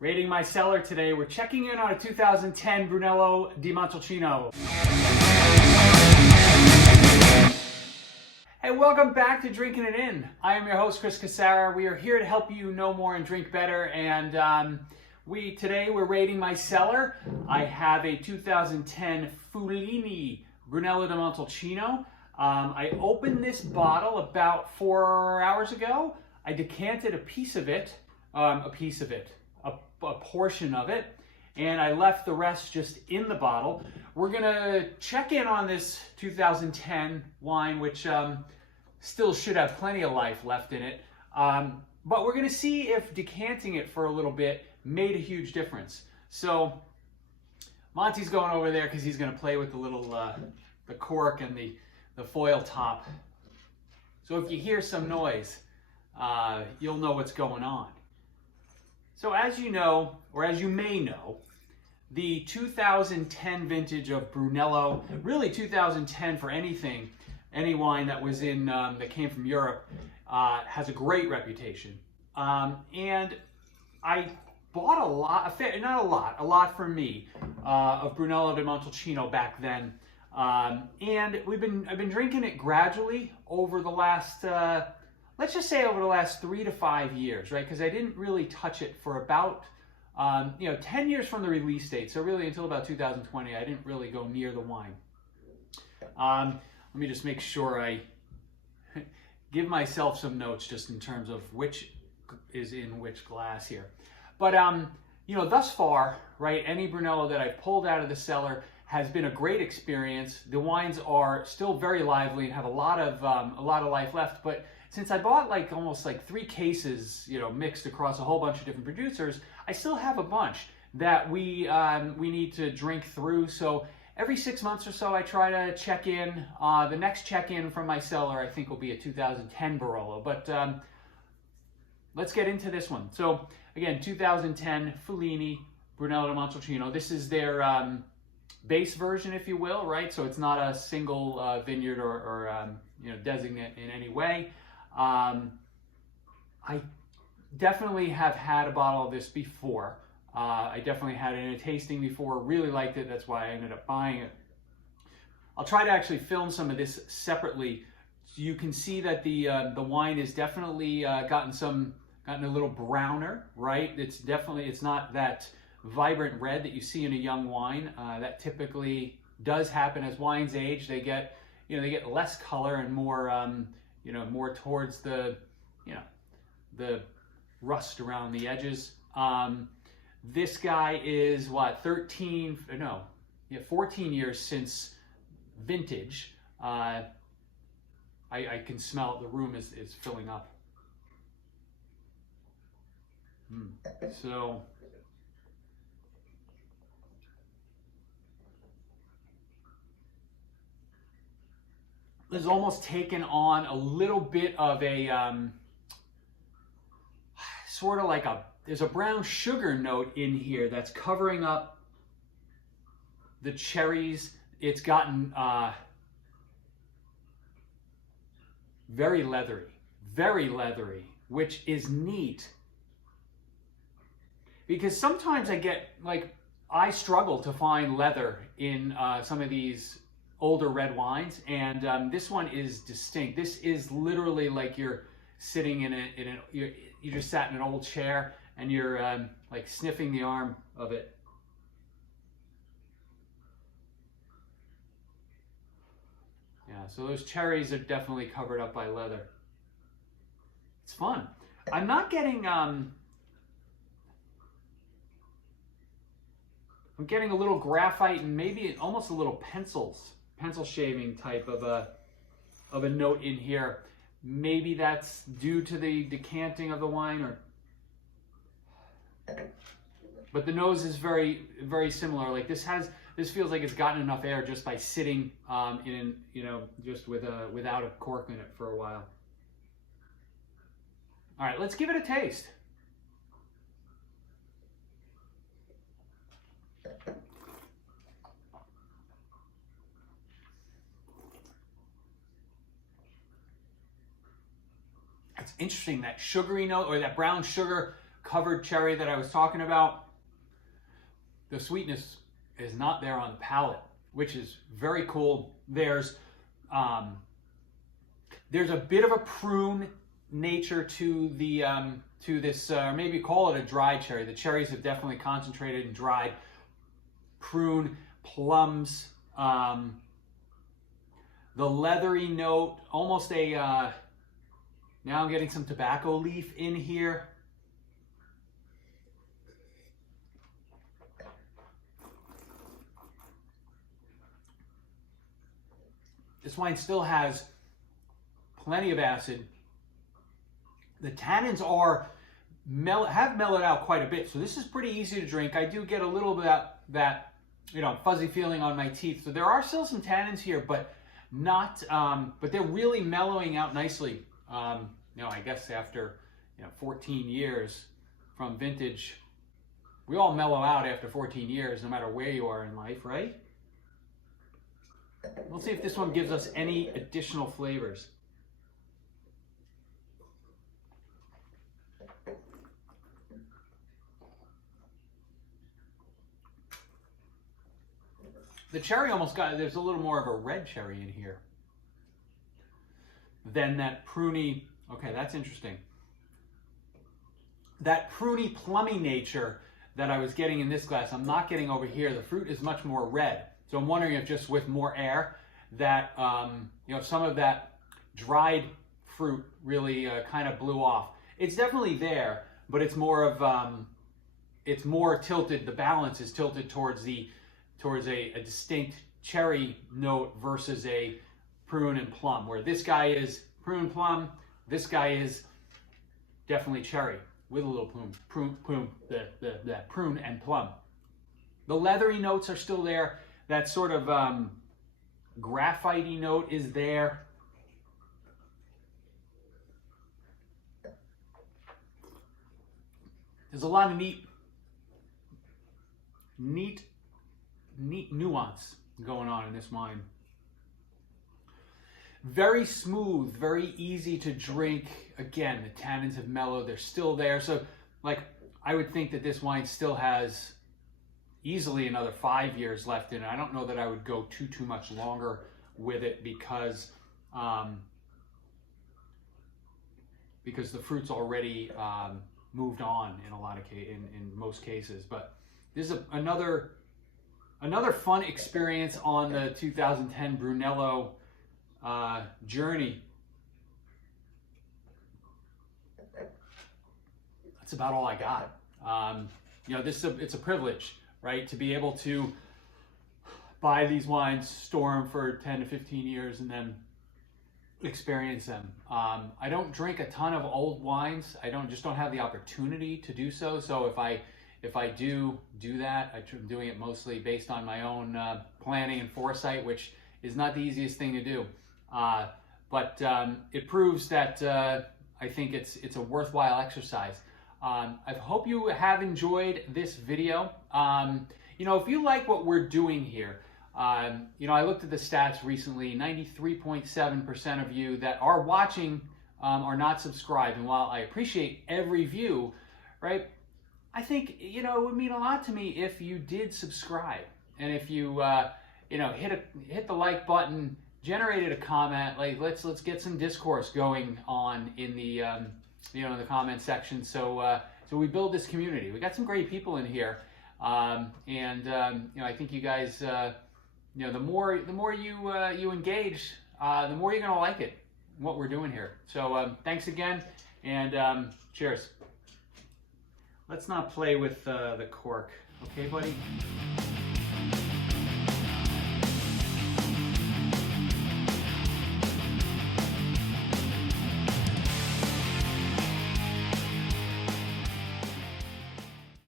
Rating my cellar today, we're checking in on a 2010 Brunello di Montalcino. Hey, welcome back to Drinking It In. I am your host, Chris Casara. We are here to help you know more and drink better. And today we're rating my cellar. I have a 2010 Fuligni Brunello di Montalcino. I opened this bottle about 4 hours ago. I decanted a portion of it, and I left the rest just in the bottle. We're gonna check in on this 2010 wine, which still should have plenty of life left in it. But we're gonna see if decanting it for a little bit made a huge difference. So Monty's going over there because he's gonna play with the little the cork and the foil top. So if you hear some noise, you'll know what's going on. So as you know, or as you may know, the 2010 vintage of Brunello, really 2010 for any wine that was in that came from Europe, has a great reputation. And I bought a lot for me, of Brunello di Montalcino back then. And I've been drinking it gradually over the last, let's just say over the last 3 to 5 years, right? Because I didn't really touch it for about, 10 years from the release date. So really until about 2020, I didn't really go near the wine. Let me just make sure I give myself some notes just in terms of which is in which glass here. But, thus far, right, any Brunello that I've pulled out of the cellar has been a great experience. The wines are still very lively and have a lot of life left. But since I bought almost 3 cases, mixed across a whole bunch of different producers, I still have a bunch that we need to drink through. So every 6 months or so, I try to check in. The next check-in from my cellar, I think, will be a 2010 Barolo. But let's get into this one. So again, 2010 Fuligni Brunello di Montalcino. This is their base version, if you will, right? So it's not a single vineyard or designate in any way. I definitely have had a bottle of this before. I definitely had it in a tasting before, really liked it. That's why I ended up buying it. I'll try to actually film some of this separately. So you can see that the wine is definitely gotten a little browner, right? It's not that vibrant red that you see in a young wine. That typically does happen as wines age. They get less color and more more towards the rust around the edges. This guy is 14 years since vintage. I can smell it. The room is filling up. So this has almost taken on a little bit of a there's a brown sugar note in here that's covering up the cherries. It's gotten very leathery, which is neat. Because sometimes I struggle to find leather in some of these older red wines, and this one is distinct. This is literally like you're sitting you just sat in an old chair and you're sniffing the arm of it. Yeah, so those cherries are definitely covered up by leather. It's fun. I'm not getting I'm getting a little graphite and maybe almost a little pencil shaving type of a note in here. Maybe that's due to the decanting of the wine, but the nose is very, very similar. This feels like it's gotten enough air just by sitting just without a cork in it for a while. All right, let's give it a taste. It's interesting, that sugary note, or that brown sugar covered cherry that I was talking about, the sweetness is not there on the palate, which is very cool. There's a bit of a prune nature to the to this, maybe call it a dry cherry. The cherries have definitely concentrated and dried. Prune, plums, the leathery note, almost a, now I'm getting some tobacco leaf in here. This wine still has plenty of acid. The tannins have mellowed out quite a bit, so this is pretty easy to drink. I do get a little bit of that, you know, fuzzy feeling on my teeth. So there are still some tannins here, but not, but they're really mellowing out nicely. You know, I guess after, 14 years from vintage, we all mellow out after 14 years, no matter where you are in life, right? We'll see if this one gives us any additional flavors. The cherry almost there's a little more of a red cherry in here than that pruny. Okay, that's interesting. That pruny, plummy nature that I was getting in this glass, I'm not getting over here. The fruit is much more red. So I'm wondering if just with more air that, some of that dried fruit really kind of blew off. It's definitely there, but it's more of, it's more tilted, the balance is tilted towards a distinct cherry note versus a prune and plum, where this guy is prune and plum, this guy is definitely cherry with a little prune and plum. The leathery notes are still there. That sort of graphite-y note is there. There's a lot of neat nuance going on in this wine. Very smooth, very easy to drink. Again, the tannins have mellowed, they're still there. So, like, I would think that this wine still has easily another 5 years left in it. I don't know that I would go too much longer with it because the fruit's already moved on in a lot of in most cases. But this is another fun experience on the 2010 Brunello journey. That's about all I got. It's a privilege, right, to be able to buy these wines, store them for 10 to 15 years, and then experience them. I don't drink a ton of old wines. I just don't have the opportunity to do so. So if I do that, I'm doing it mostly based on my own planning and foresight, which is not the easiest thing to do. But it proves that I think it's a worthwhile exercise. I hope you have enjoyed this video. If you like what we're doing here, I looked at the stats recently. 93.7% of you that are watching are not subscribed. And while I appreciate every view, right, I think, it would mean a lot to me if you did subscribe. And if you, hit the like button, generated a comment, like let's get some discourse going on in the, in the comment section. So we build this community. We got some great people in here. I think you guys, the more you engage, the more you're going to like it, what we're doing here. So thanks again, and cheers. Let's not play with the cork. Okay, buddy?